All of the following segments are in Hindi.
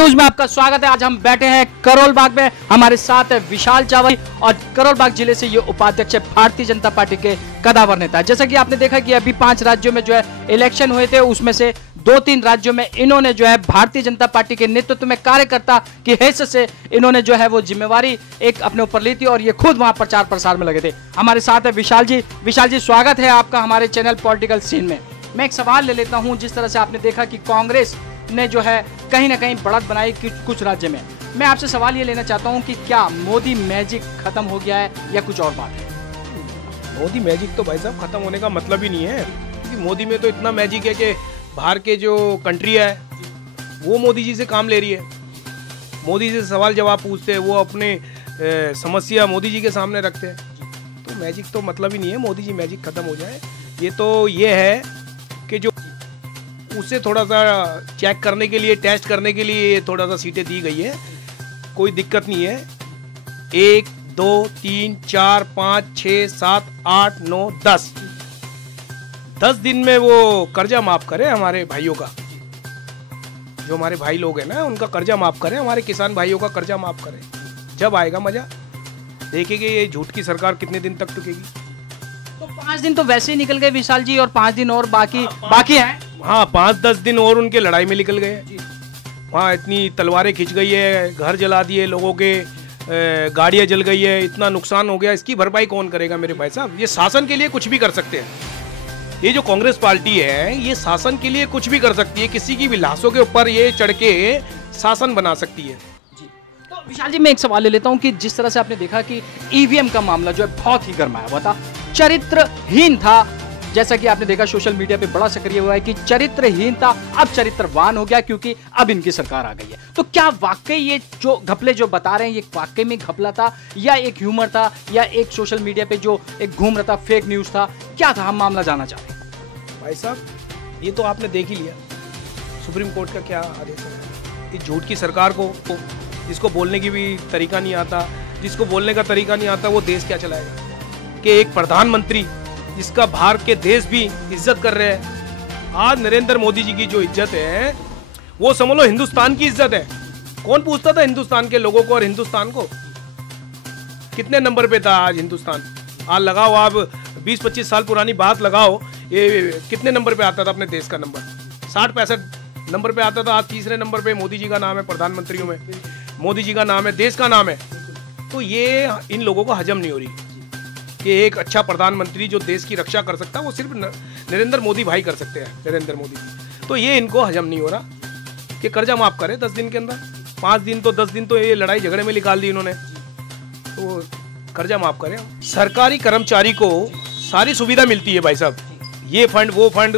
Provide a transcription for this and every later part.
न्यूज में आपका स्वागत है। आज हम बैठे हैं करोल बाग में, हमारे साथ है विशाल चावल और करोल बाग जिले से ये उपाध्यक्ष है भारतीय जनता पार्टी के कदावर नेता। जैसा कि आपने देखा कि अभी 5 राज्यों में जो है इलेक्शन हुए थे, उसमें से 2-3 राज्यों में इन्होंने जो है भारतीय जनता पार्टी के नेतृत्व में कार्यकर्ता की हैसियत से इन्होंने जो है वो जिम्मेवारी एक अपने ऊपर ली थी और ये खुद वहां प्रचार प्रसार में लगे थे। हमारे साथ है विशाल जी। विशाल जी, स्वागत है आपका हमारे चैनल पॉलिटिकल सीन में। मैं एक सवाल ले लेता हूं, जिस तरह से आपने देखा कि कांग्रेस ने जो है कहीं ना कहीं बढ़त बनाई कुछ राज्य में, मैं आपसे सवाल ये लेना चाहता हूं कि क्या मोदी मैजिक खत्म हो गया है या कुछ और बात है? मोदी मैजिक तो भाई साहब खत्म होने का मतलब ही नहीं है, क्योंकि मोदी में तो इतना मैजिक है कि बाहर के जो कंट्री है वो मोदी जी से काम ले रही है, मोदी से सवाल जवाब पूछते हैं, वो अपने समस्या मोदी जी के सामने रखते हैं। तो मैजिक तो मतलब ही नहीं है मोदी जी मैजिक खत्म हो जाए। ये तो ये है कि जो उसे थोड़ा सा चेक करने के लिए, टेस्ट करने के लिए थोड़ा सा सीटें दी गई है, कोई दिक्कत नहीं है। 1 2 3 4 5 6 7 8 9 10 दिन में वो कर्जा माफ करे हमारे भाइयों का, जो हमारे भाई लोग हैं ना उनका कर्जा माफ करें, हमारे किसान भाइयों का कर्जा माफ करें। जब आएगा मजा, देखेंगे ये झूठ की सरकार कितने दिन तक टिकेगी। तो 5 दिन तो वैसे ही निकल गए विशाल जी, और 5 दिन और बाकी हैं। हाँ, 5-10 दिन और उनके लड़ाई में निकल गए। वहाँ इतनी तलवारें खिंच गई है, घर जला दिए लोगों के, गाड़ियाँ जल गई है, इतना नुकसान हो गया, इसकी भरपाई कौन करेगा मेरे भाई साहब? ये शासन के लिए कुछ भी कर सकते हैं। ये जो कांग्रेस पार्टी है ये शासन के लिए कुछ भी कर सकती है, किसी की भी लाशों के ऊपर ये चढ़ के शासन बना सकती है। तो विशाल जी, मैं एक सवाल ले लेता हूँ कि जिस तरह से आपने देखा कि ईवीएम का मामला जो है बहुत ही गर्माया हुआ था, चरित्रहीन था। जैसा कि आपने देखा सोशल मीडिया पे बड़ा सक्रिय हुआ है कि चरित्रहीन था, अब चरित्रवान हो गया क्योंकि अब इनकी सरकार आ गई है। तो क्या वाकई ये जो घपले जो बता रहे हैं ये वाकई में घपला था, या एक ह्यूमर था, या एक सोशल मीडिया पे जो एक घूम रहा था फेक न्यूज था? क्या था, हम मामला जानना चाहते हैं। भाई साहब, ये तो आपने देख ही लिया सुप्रीम कोर्ट का क्या आदेश है। इस झूठ की सरकार को, जिसको बोलने की भी तरीका नहीं आता, जिसको बोलने का तरीका नहीं आता, वो देश क्या चलाएगा? कि एक प्रधानमंत्री जिसका बाहर के देश भी इज्जत कर रहे हैं, आज नरेंद्र मोदी जी की जो इज्जत है वो समझ लो हिंदुस्तान की इज्जत है। कौन पूछता था हिंदुस्तान के लोगों को? और हिंदुस्तान को कितने नंबर पे था आज हिंदुस्तान? आज लगाओ आप 20-25 साल पुरानी बात लगाओ, ये कितने नंबर पे आता था अपने देश का नंबर? 60-65 नंबर पे आता था। आज 3रे नंबर पे मोदी जी का नाम है, प्रधानमंत्रियों में मोदी जी का नाम है, देश का नाम है। तो ये इन लोगों को हजम नहीं हो रही कि एक अच्छा प्रधानमंत्री जो देश की रक्षा कर सकता है वो सिर्फ नरेंद्र मोदी भाई कर सकते हैं, नरेंद्र मोदी जी। तो ये इनको हजम नहीं हो रहा कि कर्जा माफ करे 10 दिन के अंदर। 5 दिन तो 10 दिन तो ये लड़ाई झगड़े में निकाल दी इन्होंने, तो कर्जा माफ करे। सरकारी कर्मचारी को सारी सुविधा मिलती है भाई साहब, ये फंड वो फंड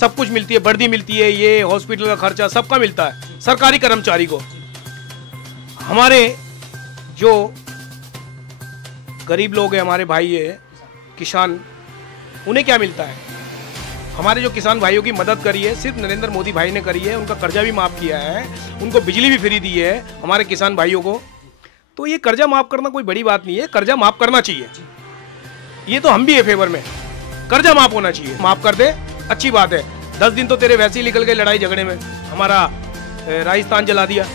सब कुछ मिलती है, वर्दी मिलती है, ये हॉस्पिटल का खर्चा सबका मिलता है सरकारी कर्मचारी को। हमारे जो गरीब लोग हैं, हमारे भाई है किसान, उन्हें क्या मिलता है? हमारे जो किसान भाइयों की मदद करी है सिर्फ नरेंद्र मोदी भाई ने करी है, उनका कर्जा भी माफ़ किया है, उनको बिजली भी फ्री दी है हमारे किसान भाइयों को। तो ये कर्जा माफ़ करना कोई बड़ी बात नहीं है, कर्जा माफ़ करना चाहिए। ये तो हम भी है फेवर में, कर्जा माफ़ होना चाहिए, माफ़ कर दे, अच्छी बात है। 10 दिन तो तेरे वैसे ही निकल गए लड़ाई झगड़े में, हमारा राजस्थान जला दिया।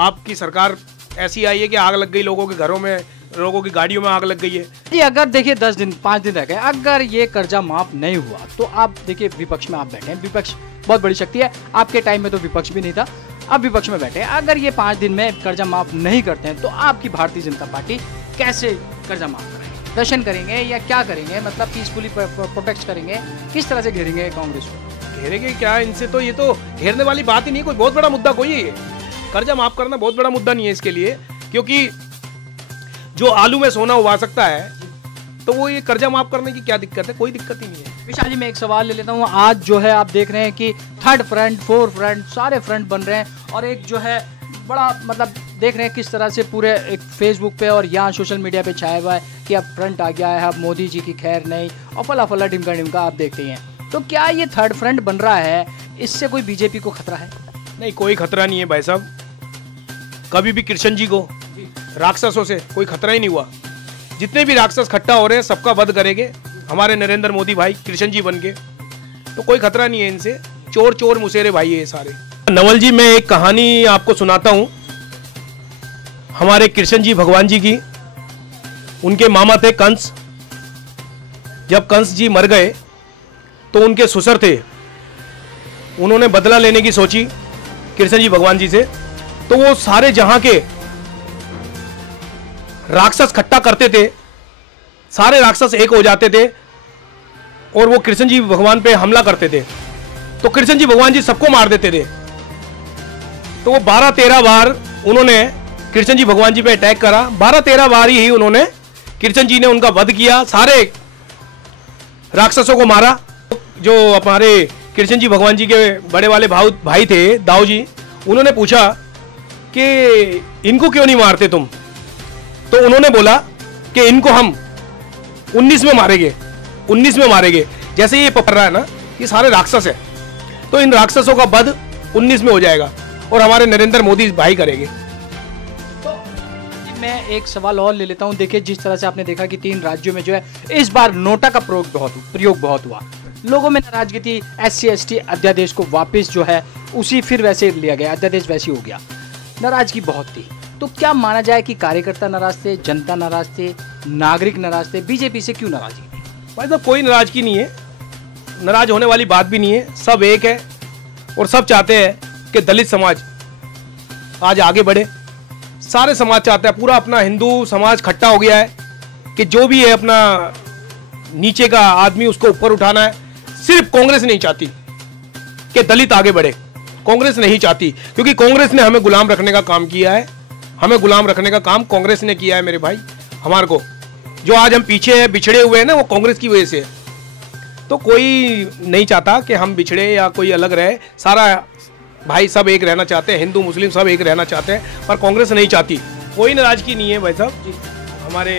आपकी सरकार ऐसी आई है कि आग लग गई लोगों के घरों में, लोगों की गाड़ियों में आग लग गई है। ये अगर देखिए 10 दिन 5 दिन रह गए, अगर ये कर्जा माफ नहीं हुआ तो आप देखिए विपक्ष में आप बैठे हैं, विपक्ष बहुत बड़ी शक्ति है, आपके टाइम में तो विपक्ष भी नहीं था, अब विपक्ष में बैठे हैं। अगर ये 5 दिन में कर्जा माफ नहीं करते हैं तो आपकी भारतीय जनता पार्टी कैसे कर्जा माफ करेंगे? प्रदर्शन करेंगे या क्या करेंगे? मतलब पीसफुली प्रोटेक्ट करेंगे, किस तरह से घेरेंगे कांग्रेस को? घेरेंगे क्या इनसे? तो ये तो घेरने वाली बात ही नहीं, कोई बहुत बड़ा मुद्दा कोई है ये। कर्जा माफ करना बहुत बड़ा मुद्दा नहीं है इसके लिए, क्योंकि जो आलू में सोना उगा सकता है तो वो ये कर्जा माफ करने की क्या दिक्कत है? कोई दिक्कत ही नहीं है। विशाल जी, मैं एक सवाल ले लेता हूँ। आज जो है आप देख रहे हैं कि 3rd फ्रंट 4th फ्रंट सारे फ्रंट बन रहे हैं, और एक जो है बड़ा मतलब देख रहे हैं किस तरह से पूरे एक फेसबुक पे और यहाँ सोशल मीडिया पे छाया हुआ है कि अब फ्रंट आ गया है, अब मोदी जी की खैर नहीं, और फला फला ढिमका ढिमका आप देखते हैं। तो क्या ये 3rd फ्रंट बन रहा है, इससे कोई बीजेपी को खतरा है? नहीं, कोई खतरा नहीं है भाई साहब। कभी भी कृष्ण जी को राक्षसों से कोई खतरा ही नहीं हुआ। जितने भी राक्षस इकट्ठा हो रहे हैं सबका वध करेंगे हमारे नरेंद्र मोदी भाई कृष्ण जी बन के, तो कोई खतरा नहीं है इनसे। चोर चोर मुसेरे भाई है ये सारे। नवल जी, मैं एक कहानी आपको सुनाता हूं हमारे कृष्ण जी भगवान जी की। उनके मामा थे कंस। जब कंस जी मर गए तो उनके ससुर थे, उन्होंने बदला लेने की सोची कृष्ण जी भगवान जी से। तो वो सारे जहां के राक्षस इकट्ठा करते थे, सारे राक्षस एक हो जाते थे और वो कृष्ण जी भगवान पे हमला करते थे। तो कृष्ण जी भगवान जी सबको मार देते थे। तो वो 12-13 बार उन्होंने कृष्ण जी भगवान जी पे अटैक करा। 12-13 बार ही उन्होंने कृष्ण जी ने उनका वध किया, सारे राक्षसों को मारा। जो हमारे कृष्ण जी भगवान जी के बड़े वाले भाई थे दाऊ जी, उन्होंने पूछा कि इनको क्यों नहीं मारते तुम? तो उन्होंने बोला कि इनको हम 19 में मारेंगे, 19 में मारेंगे। जैसे ये पकड़ रहा है ना, ये सारे राक्षस है, तो इन राक्षसों का वध 19 में हो जाएगा और हमारे नरेंद्र मोदी भाई करेंगे। मैं एक सवाल और ले लेता हूं। देखिए, जिस तरह से आपने देखा कि 3 राज्यों में जो है इस बार नोटा का प्रयोग बहुत हुआ, लोगों में नाराजगी थी। SC/ST अध्यादेश को वापस जो है उसी फिर वैसे लिया गया, अध्यादेश वैसे हो गया, नाराजगी बहुत थी। तो क्या माना जाए कि कार्यकर्ता नाराज थे, जनता नाराज थे, नागरिक नाराज थे? बीजेपी से क्यों नाराजगी थी? भाई साहब, कोई नाराजगी नहीं है, नाराज होने वाली बात भी नहीं है। सब एक है और सब चाहते हैं कि दलित समाज आज आगे बढ़े। सारे समाज चाहते हैं, पूरा अपना हिंदू समाज इकट्ठा हो गया है कि जो भी है अपना नीचे का आदमी उसको ऊपर उठाना है। सिर्फ कांग्रेस नहीं चाहती कि दलित आगे बढ़े, कांग्रेस नहीं चाहती, क्योंकि कांग्रेस ने हमें गुलाम रखने का काम किया है। हमें गुलाम रखने का काम कांग्रेस ने किया है मेरे भाई। हमारे को जो आज हम पीछे हैं, बिछड़े हुए हैं ना, वो कांग्रेस की वजह से। तो कोई नहीं चाहता कि हम बिछड़े या कोई अलग रहे, सारा भाई सब एक रहना चाहते हैं, हिंदू मुस्लिम सब एक रहना चाहते हैं, पर कांग्रेस नहीं चाहती। कोई नाराजगी नहीं है भाई साहब जी। हमारे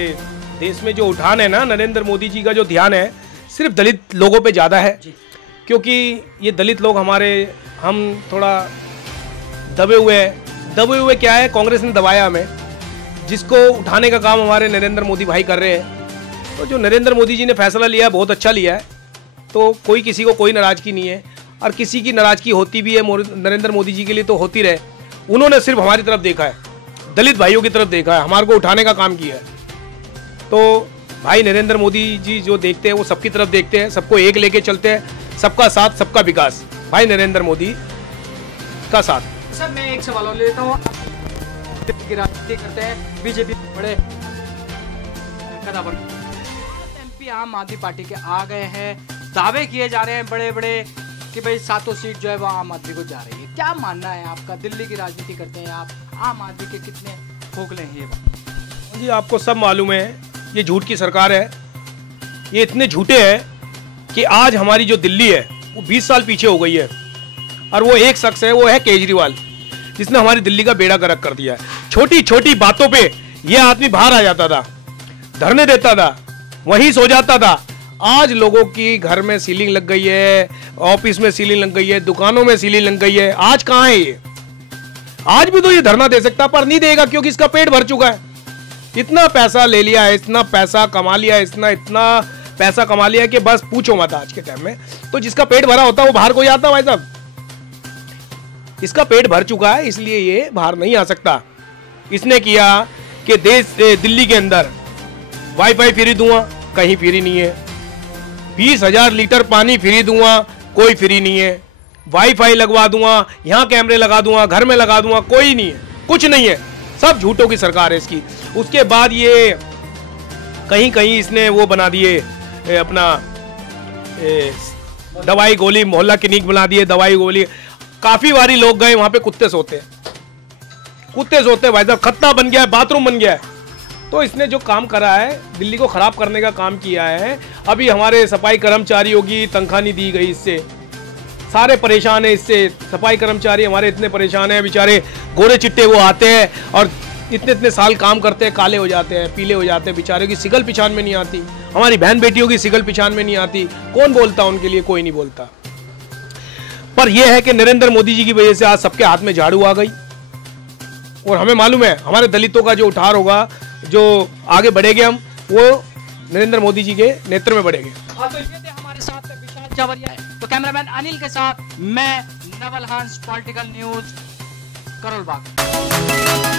देश में जो उठान है ना, नरेंद्र मोदी जी का जो ध्यान है सिर्फ दलित लोगों पे ज़्यादा है, क्योंकि ये दलित लोग हम थोड़ा दबे हुए हैं। दबे हुए क्या है, कांग्रेस ने दबाया हमें, जिसको उठाने का काम हमारे नरेंद्र मोदी भाई कर रहे हैं। तो जो नरेंद्र मोदी जी ने फैसला लिया है बहुत अच्छा लिया है, तो कोई किसी को कोई नाराजगी नहीं है। और किसी की नाराजगी होती भी है नरेंद्र मोदी जी के लिए तो होती रहे। उन्होंने सिर्फ हमारी तरफ देखा है, दलित भाइयों की तरफ देखा है, हमारे को उठाने का काम किया है। तो भाई नरेंद्र मोदी जी जो देखते हैं वो सबकी तरफ देखते हैं, सबको एक लेके चलते हैं, सबका साथ सबका विकास, भाई नरेंद्र मोदी का साथ। सर, मैं एक सवाल और ले लेता हूँ। राजनीति करते हैं, बीजेपी बड़े MP आम आदमी पार्टी के आ गए हैं, दावे किए जा रहे हैं बड़े बड़े कि भाई 7 सीट जो है वो आम आदमी को जा रही है। क्या मानना है आपका? दिल्ली की राजनीति करते हैं आप, आम आदमी के कितने खोखले हैं ये बात? जी, आपको सब मालूम है, ये झूठ की सरकार है। ये इतने झूठे हैं कि आज हमारी जो दिल्ली है वो 20 साल पीछे हो गई है। और वो एक शख्स है, वो है केजरीवाल, जिसने हमारी दिल्ली का बेड़ा गर्क कर दिया है। छोटी छोटी बातों पे ये आदमी बाहर आ जाता था, धरने देता था, वहीं सो जाता था। आज लोगों की घर में सीलिंग लग गई है, ऑफिस में सीलिंग लग गई है, दुकानों में सीलिंग लग गई है। आज कहाँ है ये? आज भी तो ये धरना दे सकता, पर नहीं देगा, क्योंकि इसका पेट भर चुका है। इतना पैसा ले लिया है, इतना पैसा कमा लिया है, इतना पैसा कमा लिया है कि बस पूछो मत। आज के टाइम में तो जिसका पेट भरा होता है वो बाहर को आता है भाई साहब। इसका पेट भर चुका है, इसलिए ये बाहर नहीं आ सकता। इसने किया कि दिल्ली के अंदर वाईफाई फ्री दूंगा, कहीं फ्री नहीं है। 20,000 लीटर पानी फ्री दूंगा, कोई फ्री नहीं है। वाईफाई लगवा दूंगा, यहाँ कैमरे लगा दूंगा, घर में लगा दूंगा, कोई नहीं है, कुछ नहीं है। सब झूठों की सरकार है इसकी। उसके बाद ये कहीं कहीं इसने वो बना दिए अपना दवाई गोली, मोहल्ला क्लिनिक बना दिए, दवाई गोली। काफी बारी लोग गए वहां पे, कुत्ते सोते हैं, कुत्ते सोते हैं भाई साहब। खत्ता बन गया है, बाथरूम बन गया है। तो इसने जो काम करा है, दिल्ली को खराब करने का काम किया है। अभी हमारे सफाई कर्मचारियों की तनख्वाह नहीं दी गई, इससे सारे परेशान है। इससे सफाई कर्मचारी हमारे इतने परेशान हैं, बेचारे गोरे चिट्टे वो आते हैं और इतने इतने साल काम करते हैं, काले हो जाते हैं, पीले हो जाते हैं, बेचारे की सिगल पिछान में नहीं आती। हमारी बहन बेटियों की सिगल पिछान में नहीं आती। कौन बोलता उनके लिए? कोई नहीं बोलता। पर यह है कि नरेंद्र मोदी जी की वजह से आज सबके हाथ में झाड़ू आ गई। और हमें मालूम है हमारे दलितों का जो उठार होगा, जो आगे बढ़ेंगे हम, वो नरेंद्र मोदी जी के नेतृत्व में बढ़ेंगे। तो ये थे हमारे साथ विशाल चावरिया है। तो कैमरामैन अनिल के साथ मैं नवल हंस, पॉलिटिकल न्यूज, करोल बाग।